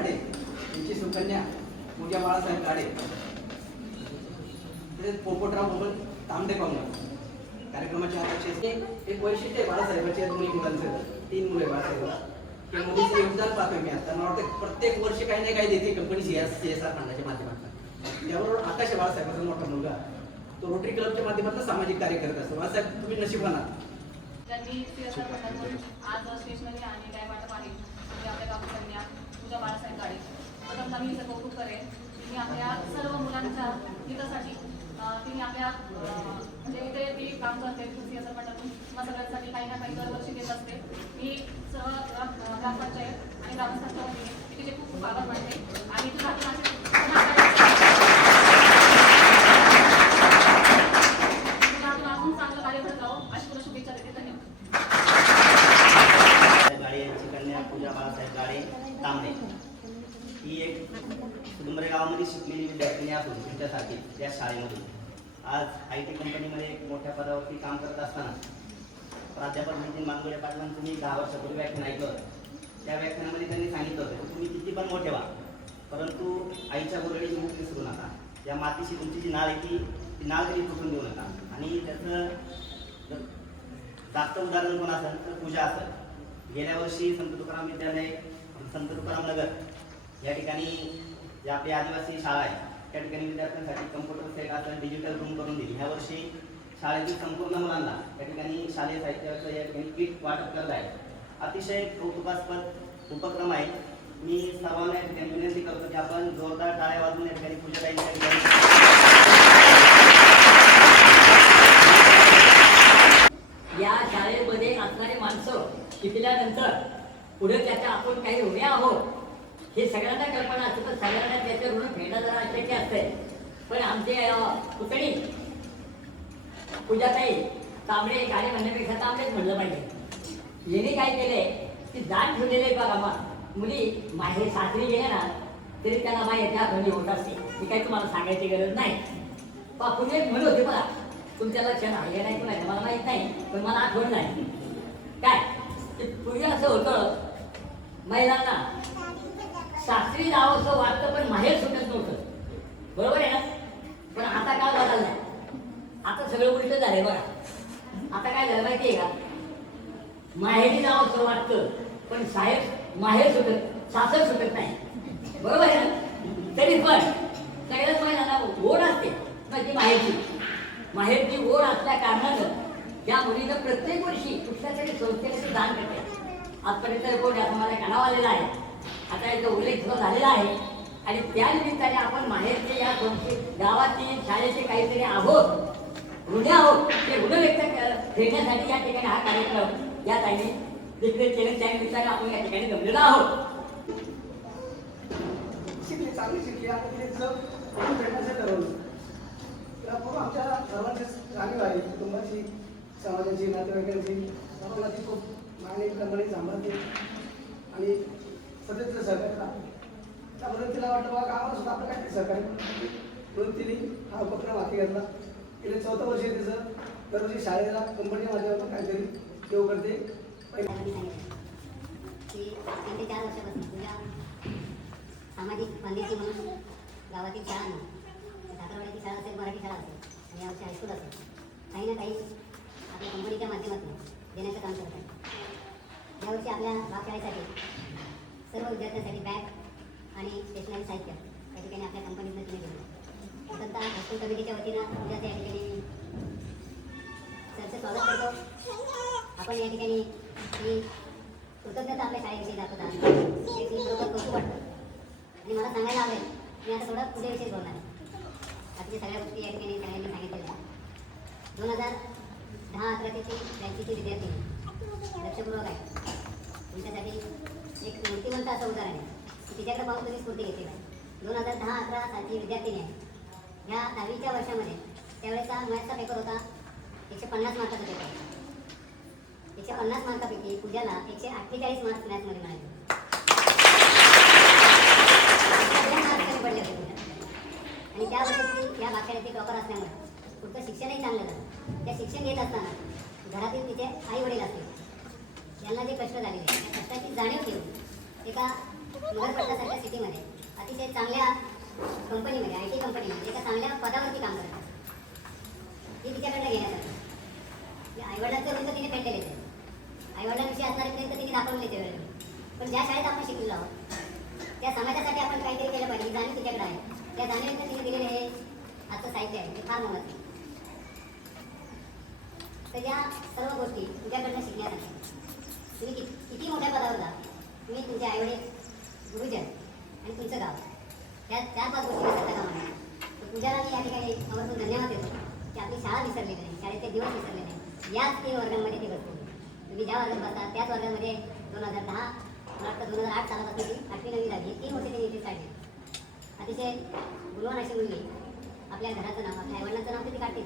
गाडे यांची सुकन्या पूजा बाळासाहेब गाडे, पोपटराव बबन तांबडे पाहुणा कार्यक्रमाचे अध्यक्ष. एक वैशिष्ट्य आहे बाळासाहेबांच्या दोन्ही मुलांचं, 3 मुलं आहे बाळासाहेब. त्या मुलीचं योगदान पाहतोय मी आता. मला वाटतं प्रत्येक वर्षी काही ना काही देते कंपनी CSR फंडाच्या माध्यमातून. त्याबरोबर आकाश आहे बाळासाहेबांचा मोठा मुलगा, तो रोटरी क्लबच्या माध्यमातून सामाजिक कार्य करत असतो. बाळासाहेब तुम्ही नशिबान आहात. त्यांनी CSR फंडातून आज स्टेशनरी आणि काय वाटप आहे म्हणजे आपल्या गावची कन्या पूजा बाळासाहेब गाडे. प्रथमतः मी हिचं कौतुक करेन. मी आपल्या सर्व मुलांच्या हितासाठी तिने आपल्या म्हणजे इथे ती काम करते CSR फंडातून. मग सगळ्यांसाठी काही ना काही दरवर्षी देत असते. मी सर्व ग्रामपंचायत आणि ग्रामस्थांच्या वतीने तिचे खूप खूप आभार मानते आणि अजून चांगलं कार्य करत राहो अशी तुला शुभेच्छा देते. धन्यवाद. गाडे यांची कन्या पूजा बाळासाहेब गाडे तांबडे ही एक कुटुंबरे गावामध्ये शिकलेली विद्यार्थिनी असून तुमच्यासाठी त्या शाळेमधून आज IT कंपनीमध्ये एक मोठ्या पदावरती काम करत असताना प्राध्यापक नितीन मानगुळे पाटलांनी तुम्ही 10 वर्षापूर्वी व्याख्यान ऐकलं. त्या व्याख्यानामध्ये त्यांनी सांगितलं होतं की तुम्ही किती पण मोठे व्हा, परंतु आईच्या गुरळीची मुख विसरू नका. या मातीशी तुमची जी नाळ आहे ती नाळ कधी तुटून देऊ नका. आणि त्याचं जास्त उदाहरण कोण असेल तर पूजा असेल. गेल्या वर्षी संत तुकाराम विद्यालय, संत तुकाराम नगर या ठिकाणी जे आपली आदिवासी शाळा आहे त्या ठिकाणी विद्यार्थ्यांसाठी कम्प्युटर सेट असेल, डिजिटल रूम करून दिली. ह्या वर्षी शाळेतील संपूर्ण मुलांना त्या ठिकाणी शालेय साहित्याचं या ठिकाणी किट वाटप करत आहे. अतिशय कौतुकास्पद उपक्रम आहे. मी सर्वांना या ठिकाणी विनंती करतो की आपण जोरदार टाळ्या वाजवून या ठिकाणी पूजाताईंच्या ठिकाणी या शाळेमध्ये असणारी माणसं शिकल्यानंतर पुढे त्याच्या आपण काही ऋणी आहोत हे सगळ्यांना कल्पना असते, तर सगळ्यांना त्याचे ऋण फेडणं जरा अशक्य असते. पण आमचे पुतणी पूजाताई तांबडे गाडे म्हणण्यापेक्षा तांबडेच म्हणलं पाहिजे. याने काय केले की जाण ठेवलेले बघा मग मुली माहेर सासरी गेल्या ना तरी त्यांना माहेरच्या आठवणी होत असते. ही काही तुम्हाला सांगायची गरज नाही. पुढे एक म्हण होते बघा, तुमच्या लक्षात आहे नाही कुणाचं मला माहीत नाही, पण मला आठवण नाही काय की पूर्वी असं होतं महिलांना सासरी जावंसं वाटतं पण माहेर सुटत नव्हतं. बरोबर आहे ना? पण आता काय बदललं नाही. आता सगळं उलट झालंय बघा. आता काय झालं माहिती आहे का, माहेरी जावंसं वाटतं पण माहेर सुटत सासर सुटत नाही. बरोबर आहे ना? तरी पण सगळ्याच महिलांना ओढ असते म्हणजे माहेरची ओढ असल्या कारणानं या मुलीनं प्रत्येक वर्षी कुठल्या तरी संस्थेला दान करते. आजपर्यंत रिपोर्ट असं मला कानावर आलेला आहे. आता याचा उल्लेख सुद्धा झालेला आहे. आणि त्या निमित्ताने आपण माहेरचे या गावातील शाळेचे काहीतरी आहोत, ऋणी आहोत, ते ऋण व्यक्त करण्यासाठी या ठिकाणी हा कार्यक्रम या ताईने डिक्लेअर केले. त्या निमित्ताने आपण या ठिकाणी जमलेलो आहोत. शिकली चांगली शिकली आणि तिचं भेटण्याचं ठरवलं. त्यापूर्वी आमच्या सर्वांची जाणीव आहे कुटुंबाची, समाजाची, नातेवाईकांची. मला ती खूप मागणी कंपनी सांभाळते आणि सतत सहकार्य राहते. त्यामुळे तिला वाटतं बघा गावाला सुद्धा आपलं काहीतरी सहकार्य म्हणून तिने हा उपक्रम हाती घेतला. गेले 4थं वर्ष तिचं दरवर्षी शाळेला कंपनी माध्यमातून काहीतरी देऊ करते. की 4 वर्षापासून तुझ्या सामाजिक बांधिलकी म्हणून गावातील शाळांना, ठाकरवाडीची शाळा असेल, मराठी शाळा असेल आणि यावर्षी हायस्कूल असेल, काही ना काही आपल्या कंपनीच्या माध्यमातून देण्याचं काम करत आहे. यावर्षी आपल्या भागशाळेसाठी सर्व विद्यार्थ्यांसाठी बॅग आणि स्टेशनरी साहित्य या ठिकाणी आपल्या कंपनीतून तुम्ही घेऊन तसंच हायस्कूल कमिटीच्या वतीनं तुझ्या त्या ठिकाणी सरचं स्वागत करतो. आपण या ठिकाणी ही कृतज्ञता आपल्या शाळेविषयी दाखवत आहात. ते बरोबर कौतुक वाटतं आणि मला सांगायला आवडेल. मी आता थोडा पूजेविषयी बोलणार आहे. बाकीच्या सगळ्या गोष्टी या ठिकाणी सगळ्यांनी सांगितलेल्या आहेत. 2010-11ची बँकेची विद्यार्थी लक्षपूर्वक आहे. तुमच्यासाठी एक मूर्तिमंत असं उदाहरण आहे की तिच्याकडे पाहून तुम्ही स्फूर्ती घेतली आहे. 2010-11 सालची विद्यार्थिनी आहे. ह्या 10वीच्या वर्षामध्ये त्यावेळेचा मॅथ्सचा पेपर होता 150 मार्काचा पेपर. 150 मार्कापैकी पूजाला 148 मार्क्स मॅथ्समध्ये मिळाले. पडले होते पूजा. आणि त्या वर्षी या भागशाळेची टॉपर असल्यामुळे पुढचं शिक्षणही चांगलं झालं. त्या शिक्षण घेत असताना घरातील तिचे आई वडील असतील यांना जे कष्ट झालेले त्या कष्टाची जाणीव ठेवून एका मुजफ्फरसारख्या सिटीमध्ये अतिशय चांगल्या कंपनीमध्ये IT कंपनीमध्ये एका चांगल्या पदावरती काम करत आहे ती तिच्याकडनं घेण्यासाठी आईवडिलांचं ऋण तर तिने फेडलेलेच आहे आईवडिलांविषयी असणारे प्रेम तर तिने दाखवलेच आहे वेळेवर पण ज्या शाळेत आपण शिकलेलो आहोत त्या समाजासाठी आपण काहीतरी केलं पाहिजे ही जाणीव तिच्याकडे आहे त्या जाणीवेचं तिने दिलेले हे आजचं साहित्य आहे ते फार महत्त्वाचं आहे तर या सर्व गोष्टी तुझ्याकडनं शिकण्यासाठी तुम्ही किती मोठ्या पदावर जा तुम्ही तुमचे आईवडील गुरुजन आणि तुमचं गाव या 4-5 गोष्टी विसरता कामा नये तर तुझ्याला मी या ठिकाणी आवर्जून धन्यवाद देतो की आपली शाळा विसरलेली नाही शाळेचे दिवस विसरले नाही याच 3 वर्गांमध्ये ती बसतो तुम्ही ज्या वर्गात बसता त्याच वर्गामध्ये 2010 मला वाटतं 2008 सालापासून ती 8वी-9वी झाली 3 वर्ष त्यांनी इथे काढली अतिशय गुणवान अशी मुलगी आपल्या घराचं नाव आपल्या आईवडिलांचं नाव ती काढते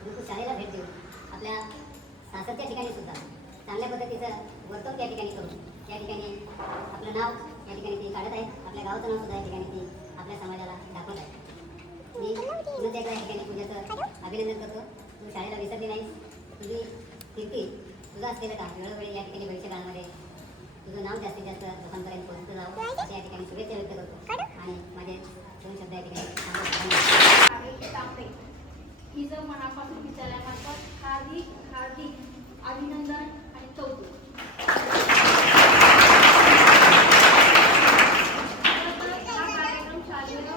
परंतु शाळेला भेट देऊन आपल्या सासरच्या ठिकाणी सुद्धा चांगल्या पद्धतीचं वर्तन त्या ठिकाणी करून त्या ठिकाणी आपलं नाव या ठिकाणी ती काढत आहे आपल्या गावाचं नाव सुद्धा या ठिकाणी ती आपल्या समाजाला दाखवत आहे मी पुन्हा एकदा या ठिकाणी तुझ्याचं अभिनंदन करतो तू शाळेला विसरली नाहीस तुझी कीर्ती तुझं असलेलं काम वेळोवेळी या ठिकाणी भविष्य काळामध्ये तुझं नाव जास्तीत जास्त लोकांपर्यंत पोहोचतं जावं अशा या ठिकाणी शुभेच्छा व्यक्त करतो आणि माझे 2 शब्द या ठिकाणी हिचं मनापासून विचारल्यामार्फत हार्दिक हार्दिक अभिनंदन आणि कौतुक. हा कार्यक्रम शालेय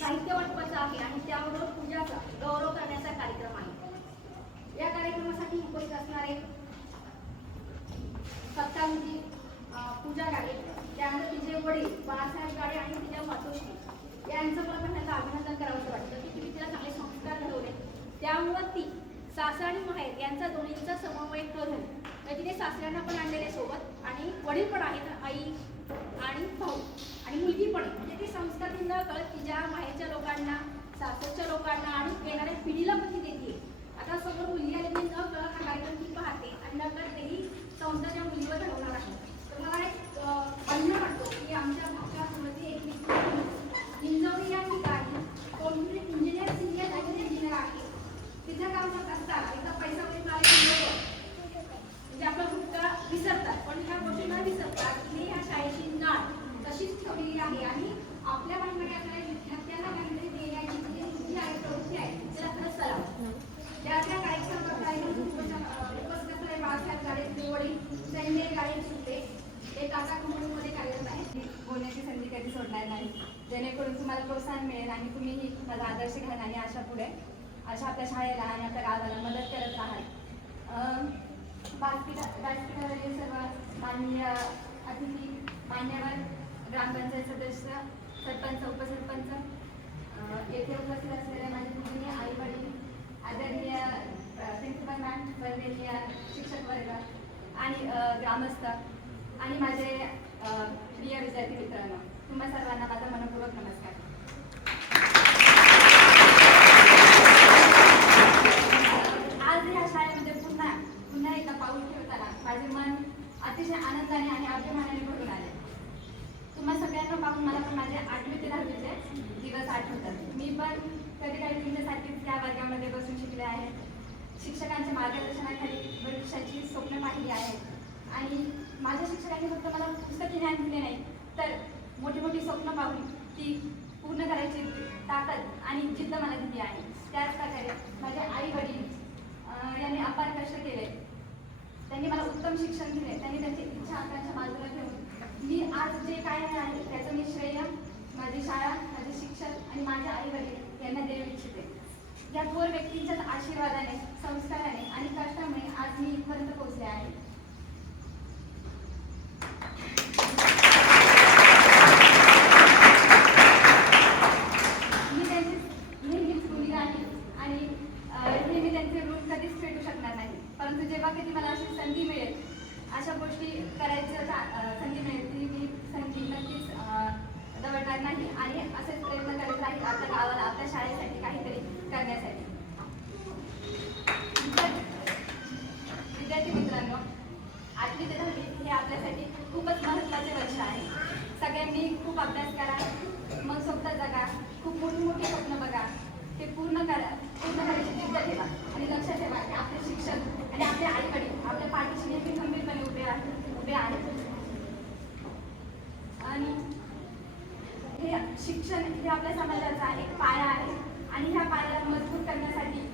साहित्य वाटपाचा आहे आणि त्याबरोबर पूजाचा गौरव करण्याचा कार्यक्रम आहे. या कार्यक्रमासाठी उपस्थित असणारे सत्तावजी पूजा गाडे त्यानंतर तिचे वडील बाळासाहेब गाडे आणि तिच्या मातोश्री यांचं मला त्यांना अभिनंदन करावंसं वाटतं की तुम्ही तिला चांगले संस्कार घडवले त्यामुळं ती सासर आणि माहेर यांचा दोन्हीचा समन्वय करून तिने सासऱ्यांना पण आणलेले सोबत आणि वडील पण आहेत आई आणि भाऊ आणि मुलगी पण म्हणजे ती संस्कार ती न कळत तिच्या माहेरच्या लोकांना सासरच्या लोकांना आणि येणाऱ्या पिढीला पण ती देते. आता समोर मुलगी आली न कळत हा कार्यक्रम ती पाहते आणि न कळत तेही संस्कार त्या मुलीवर घडवणार आहे. तर मला एक अभिमान वाटतो की आमच्या भागामध्ये एक हिंजवडी या ठिकाणी कोणतरी इंजिनियर सिनियर इंजिनियर आहे तिच्या कामात असताना एकदा पैसा मिळणारे म्हणजे आपला भूतकाळ विसरतात पण ह्या गोष्टी न विसरतात तिने ह्या शाळेची नाळ तशीच ठेवलेली आहे आणि आपल्या बाहेर असणाऱ्या विद्यार्थ्यांना काहीतरी देण्याची जी आहे प्रवृत्ती आहे त्याला खरंच सराव त्या कार्यक्रमात उपस्थित असणारे बाळासाहेब गाडे वडील संजय गाडे सुट्टे हे टाटा कंपनीमध्ये कार्यरत आहे. बोलण्याची संधी कधी सोडणार नाही जेणेकरून तुम्हाला प्रोत्साहन मिळेल आणि तुम्हीही माझा आदर्श घ्याल आणि अशा आपल्या शाळेला आणि आपल्या गावाला मदत करत राहाल. व्यासपीठावरील सर्व माननीय अतिथी मान्यवर ग्रामपंचायत सदस्य सरपंच उपसरपंच येथे उपस्थित असलेल्या माझे पूजनीय आई वडील आदरणीय प्रिन्सिपल मॅम वैद्यकीय शिक्षक वर्ग आणि ग्रामस्थ आणि माझे प्रिय विद्यार्थी मित्रांनो तुम्हा सर्वांना माझा मनपूर्वक नमस्कार. आज या शाळेमध्ये पुन्हा एकदा पाऊल ठेवताना माझे मन अतिशय आनंदाने आणि अभिमानाने भरून आले. तुम्हा सगळ्यांना पाहून मला पण माझे 8वी ते 10वीचे दिवस आठवतात. मी पण कधी तुमच्यासाठीच त्या वर्गामध्ये बसून शिकले आहे. शिक्षकांच्या मार्गदर्शनाखाली भविष्याची स्वप्न पाहिली आहेत आणि माझ्या शिक्षकांनी फक्त मला पुस्तकी ज्ञान दिले नाही तर मोठी मोठी स्वप्न पाहून ती पूर्ण करायची ताकद आणि जिद्द मला दिली आहे. त्याच प्रकारे माझे आई वडील यांनी अपार कष्ट केले. त्यांनी मला उत्तम शिक्षण दिले. त्यांनी त्यांची इच्छा आकांक्षा बाजूला ठेवून मी आज जे काय आहे त्याचं मी श्रेय माझी शाळा माझे शिक्षक आणि माझे आई वडील यांना देऊ इच्छिते. या 2 व्यक्तींच्याच आशीर्वादाने संस्काराने आणि कष्टामुळे आज मी इथपर्यंत पोहोचले आहे. मी त्यांची नेहमीच मुलगी आहे आणि हे मी त्यांचे ऋण कधीच फेडू शकणार नाही. परंतु जेव्हा कधी मला अशी संधी मिळेल अशा गोष्टी करायचं संधी मिळेल ती मी संधी नक्कीच दवडणार नाही आणि असेच प्रयत्न करत राहील आपल्या गावाला आपल्या शाळेसाठी काहीतरी करण्यासाठी. विद्यार्थी मित्रांनो 8वी ते 10वी हे आपल्यासाठी खूपच महत्त्वाचे वर्ष आहे. सगळ्यांनी खूप अभ्यास करा मग स्वतः जगा खूप मोठी स्वप्न बघा ते पूर्ण करायची जिद्द ठेवा आणि लक्षात ठेवा की आपले शिक्षक आणि आपले आई वडील आपल्या पाठीशी नेहमी खंबीरपणे उभे आहेत. आणि हे शिक्षण हे आपल्या समाजाचा एक पाया आहे आणि ह्या पायाला मजबूत करण्यासाठी